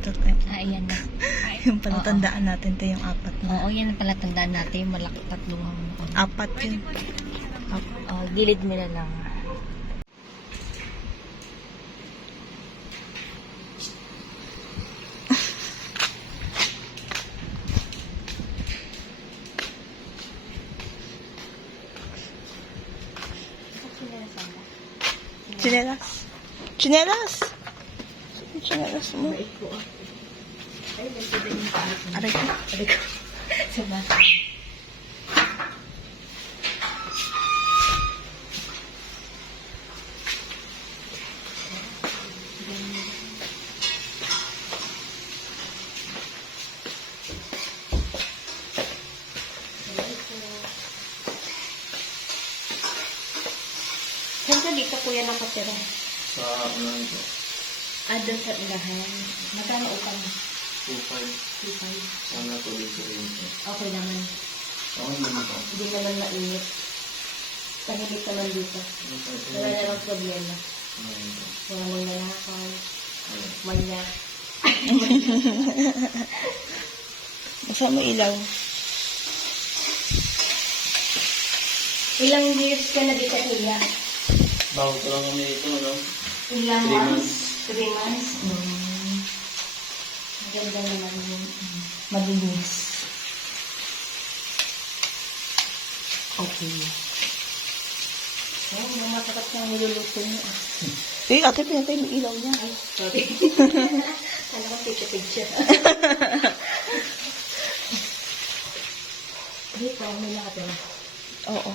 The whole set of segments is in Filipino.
to. Ayan na. Yung palatandaan natin to yung apat na. Oo, yan ang palatandaan natin. Malaki tatlong. Apat yun. Gilid mo na lang. Chinelas. Chinelas! Chinelas mo. Aray ko. Sama. Saan ka dito kuya nakatira? Sa ano ito? Doon sa ilahan. Magkano utang mo? 2.5. 2.5. Sana to dito rin ito. Okay naman. Ako naman ito. Hindi naman mainit. Tahimik naman dito. Wala namang problema. Wala mong nanakaw. Manyak. Basta may ilaw. Ilang years ka na dito kuya? Bago ko lang kami ito, no? Ilang 3 months? 3 months? Maganda naman yung malinis. Okay. Oh, yung matakat na niluluto niya. Ate, pinatay yung ilaw niya. Ay, sorry. Kala ko picture-picture. Dito, may nakatira. Oo.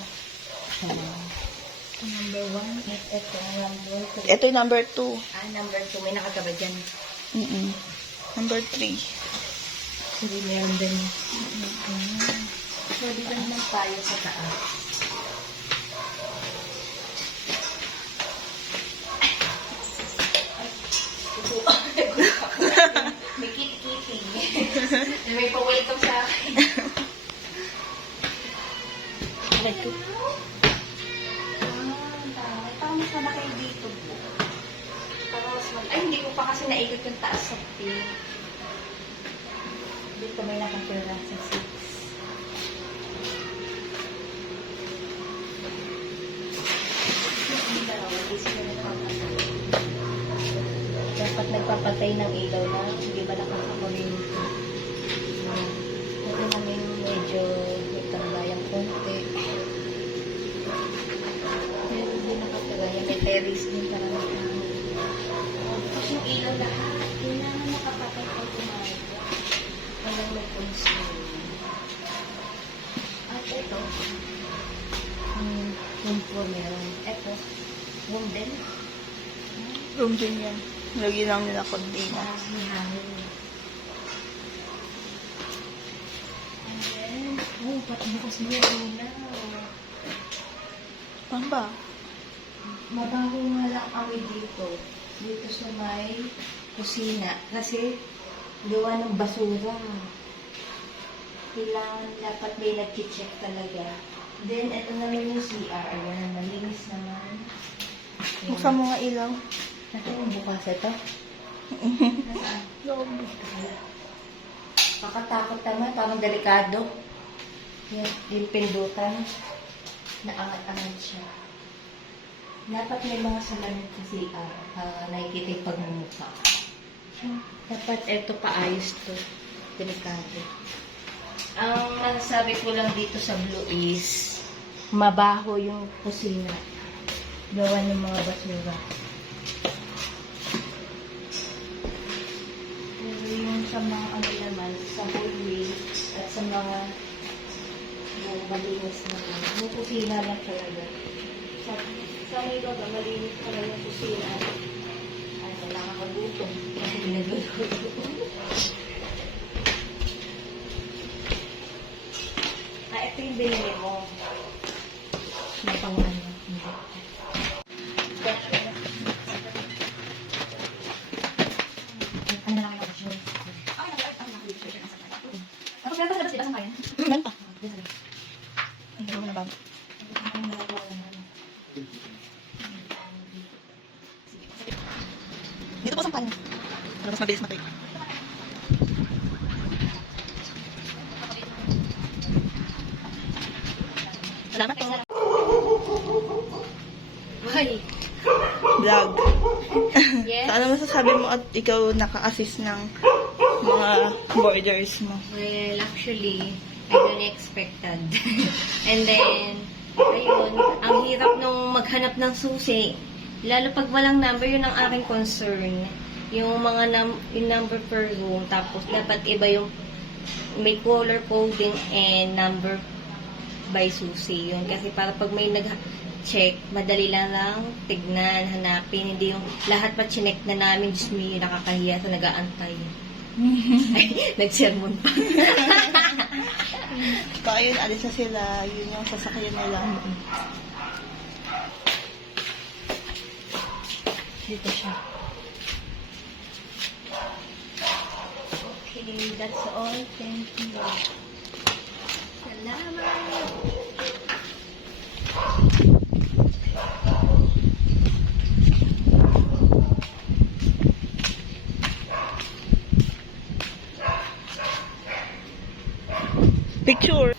Number 1, ito ang number 2. Ito yung number 2. Number 2, may nakataba dyan. Number 3. Hindi meron din. So, dito naman tayo sa taas. May kitty-kitty. May pa-welcome sa akin. Ito. Parang mas malaki dito po. Parang mas malaki. Ay, hindi ko pa kasi naikot yung taas sa pin. Dito may nakatira sa 6. Dapat nagpapatay ng ilaw na hindi ba nakakakuryente. Ito namin medyo nagtambayang konti. Pero hindi nakatira. Yan may terrace din para tapos yung ilaw lahat. Kailangan nakapatay pag kumain. Walang may consume. At ito, room po meron. Ito, room din. Room din yan. Lagi lang nila kontina. May hangin. And then, pati bukas mo yung ilaw. Paano ba? Mabaho nga lang kami dito. Dito sa may kusina. Kasi, gawa ng basura. Kailangan dapat may nag-check talaga. Then, ito naman yung CR. Ayan, malinis naman. Buksan mo nga ilaw. Ito yung bukas ito. Nasaan? Loob. Pakatakot naman, parang delikado. Yung pindutan, naangat-angat siya. Dapat may mga salamin kasi nakikita yung pagmumukha. Dapat eto paayos to. Delikado. Ang masasabi ko lang dito sa Blue is mabaho yung kusina. Gawa ng mga basura. Pero yung sa mga ano naman, sa hallway at sa mga malinis naman. Yung kusina lang talaga. Sa may baga, malinis talaga yung kusina. Ay, nakakagutom. Kasi nagluto. Ito yung binili mo. Na pang ano. Ano lang yung option? Ako kaya pa sa labas, kaya? Meron pa. Hindi mo na ba? Dito po sa kanin. Para mas mabilis matay. Salamat po. Hoy. Vlog. Yes. So, ano masasabi mo at ikaw naka-assist ng mga borders mo? Well, actually, I don't expected. And then, ayun, ang hirap nung maghanap ng susi. Lalo pag walang number, yun ang aking concern. Yung mga yung number per room, tapos dapat iba yung may color coding and number by susi yun. Kasi para pag may nag-check, madali lang tignan, hanapin. Hindi yung lahat pa chinek na namin, Diyos me, nakakahiya sa nag-aantay. Ay, nag-sermon pa. So, ayun, alis na sila. Yun yung sasakyan nila. Dito siya. Okay, that's all. Thank you. Salamat. Picture.